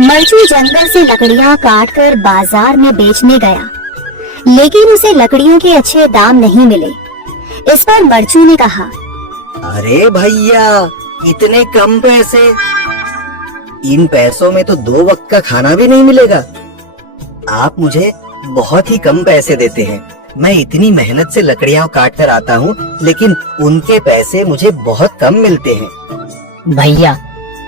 मरचू जंगल से लकड़ियां काटकर बाजार में बेचने गया, लेकिन उसे लकड़ियों के अच्छे दाम नहीं मिले। इस पर मरचू ने कहा, अरे भैया, इतने कम पैसे? इन पैसों में तो 2 वक्त का खाना भी नहीं मिलेगा। आप मुझे बहुत ही कम पैसे देते हैं। मैं इतनी मेहनत से लकड़ियां काट कर आता हूँ, लेकिन उनके पैसे मुझे बहुत कम मिलते हैं। भैया,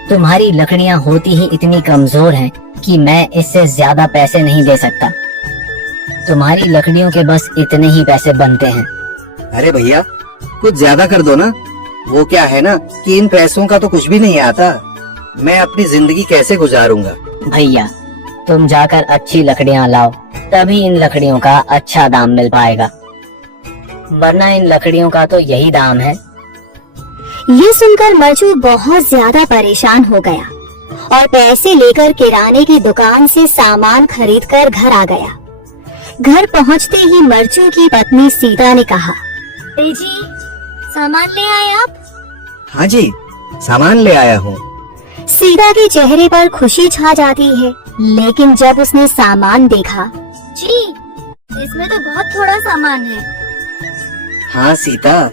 तुम्हारी लकड़ियां होती ही इतनी कमजोर हैं कि मैं इससे ज्यादा पैसे नहीं दे सकता। तुम्हारी लकड़ियों के बस इतने ही पैसे बनते हैं। अरे भैया, कुछ ज्यादा कर दो ना। वो क्या है ना कि इन पैसों का तो कुछ भी नहीं आता। मैं अपनी जिंदगी कैसे गुजारूंगा? भैया, तुम जाकर अच्छी लकड़ियां लाओ, तभी इन लकड़ियों का अच्छा दाम मिल पाएगा, वरना इन लकड़ियों का तो यही दाम है। ये सुनकर मरचू बहुत ज्यादा परेशान हो गया और पैसे लेकर किराने की दुकान से सामान खरीदकर घर आ गया। घर पहुंचते ही मरचू की पत्नी सीता ने कहा, अरे जी, सामान ले आए आप? हाँ जी, सामान ले आया हूँ। सीता के चेहरे पर खुशी छा जाती है, लेकिन जब उसने सामान देखा, जी, इसमें तो बहुत थोड़ा सामान है। हाँ सीता,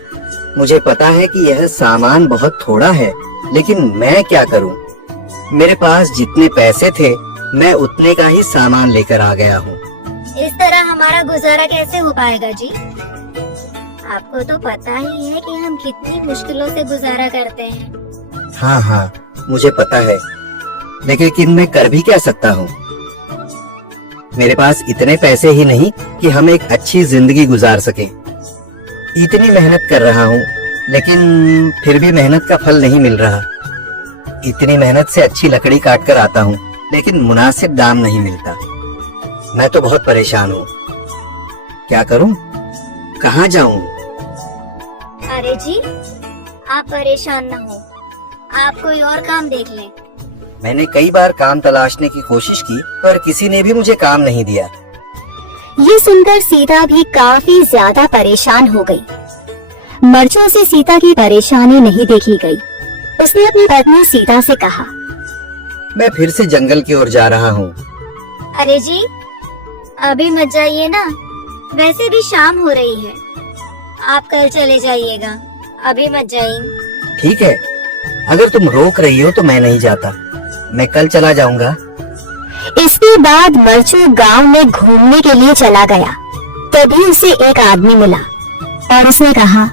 मुझे पता है कि यह सामान बहुत थोड़ा है, लेकिन मैं क्या करूँ? मेरे पास जितने पैसे थे, मैं उतने का ही सामान लेकर आ गया हूँ। इस तरह हमारा गुजारा कैसे हो पाएगा जी? आपको तो पता ही है कि हम कितनी मुश्किलों से गुजारा करते हैं। हाँ हाँ, मुझे पता है, लेकिन मैं कर भी क्या सकता हूँ? मेरे पास इतने पैसे ही नहीं कि हम एक अच्छी जिंदगी गुजार सके। इतनी मेहनत कर रहा हूँ, लेकिन फिर भी मेहनत का फल नहीं मिल रहा। इतनी मेहनत से अच्छी लकड़ी काट कर आता हूँ, लेकिन मुनासिब दाम नहीं मिलता। मैं तो बहुत परेशान हूँ। क्या करूँ? कहाँ जाऊँ? अरे जी, आप परेशान न हो, आप कोई और काम देख लें। मैंने कई बार काम तलाशने की कोशिश की, पर किसी ने भी मुझे काम नहीं दिया। ये सुनकर सीता भी काफी ज्यादा परेशान हो गई। मरचू से सीता की परेशानी नहीं देखी गई। उसने अपनी पत्नी सीता से कहा, मैं फिर से जंगल की ओर जा रहा हूँ। अरे जी, अभी मत जाइए ना, वैसे भी शाम हो रही है। आप कल चले जाइएगा, अभी मत जाइए। ठीक है, अगर तुम रोक रही हो तो मैं नहीं जाता। मैं कल चला जाऊंगा। इसके बाद मरचू गांव में घूमने के लिए चला गया। तभी उसे एक आदमी मिला और उसने कहा,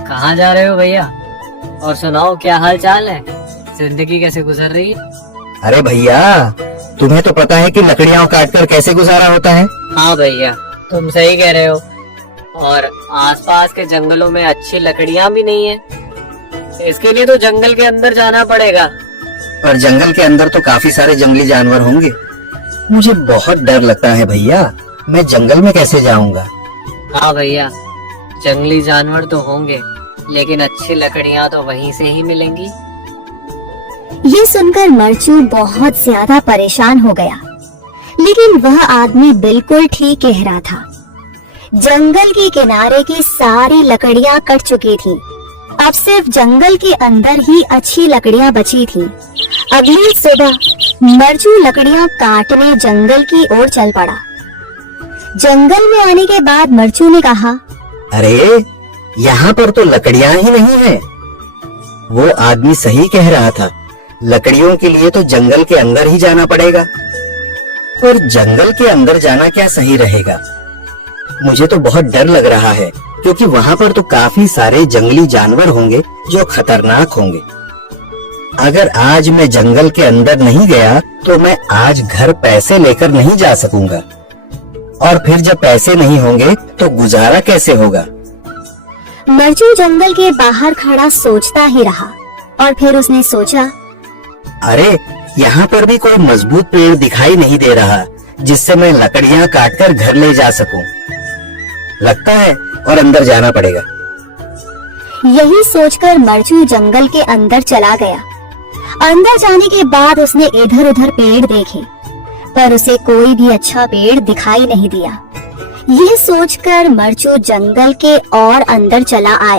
कहाँ जा रहे हो भैया? और सुनाओ, क्या हाल चाल है? जिंदगी कैसे गुजर रही है? अरे भैया, तुम्हें तो पता है कि लकड़ियां काटकर कैसे गुजारा होता है। हाँ भैया, तुम सही कह रहे हो। और आसपास के जंगलों में अच्छी लकड़ियाँ भी नहीं है। इसके लिए तो जंगल के अंदर जाना पड़ेगा। पर जंगल के अंदर तो काफी सारे जंगली जानवर होंगे। मुझे बहुत डर लगता है भैया, मैं जंगल में कैसे जाऊंगा? हाँ भैया, जंगली जानवर तो होंगे, लेकिन अच्छी लकड़ियाँ तो वहीं से ही मिलेंगी। ये सुनकर मरचू बहुत ज्यादा परेशान हो गया, लेकिन वह आदमी बिल्कुल ठीक कह रहा था। जंगल के किनारे की सारी लकड़ियां कट चुकी थी। अब सिर्फ जंगल के अंदर ही अच्छी लकड़ियां बची थी। अगली सुबह मरचू लकड़ियां काटने जंगल की ओर चल पड़ा। जंगल में आने के बाद मरचू ने कहा, अरे, यहाँ पर तो लकड़ियां ही नहीं है। वो आदमी सही कह रहा था, लकड़ियों के लिए तो जंगल के अंदर ही जाना पड़ेगा। और जंगल के अंदर जाना क्या सही रहेगा? मुझे तो बहुत डर लग रहा है, क्योंकि वहाँ पर तो काफी सारे जंगली जानवर होंगे जो खतरनाक होंगे। अगर आज मैं जंगल के अंदर नहीं गया तो मैं आज घर पैसे लेकर नहीं जा सकूंगा, और फिर जब पैसे नहीं होंगे तो गुजारा कैसे होगा? मरचू जंगल के बाहर खड़ा सोचता ही रहा और फिर उसने सोचा, अरे, यहाँ पर भी कोई मजबूत पेड़ दिखाई नहीं दे रहा जिससे मैं लकड़ियाँ काटकर घर ले जा सकूं। लगता है और अंदर जाना पड़ेगा। यही सोचकर मरचू जंगल के अंदर चला गया। अंदर जाने के बाद उसने इधर उधर पेड़ देखे, पर उसे कोई भी अच्छा पेड़ दिखाई नहीं दिया। यह सोचकर मरचू जंगल के और अंदर चला आया।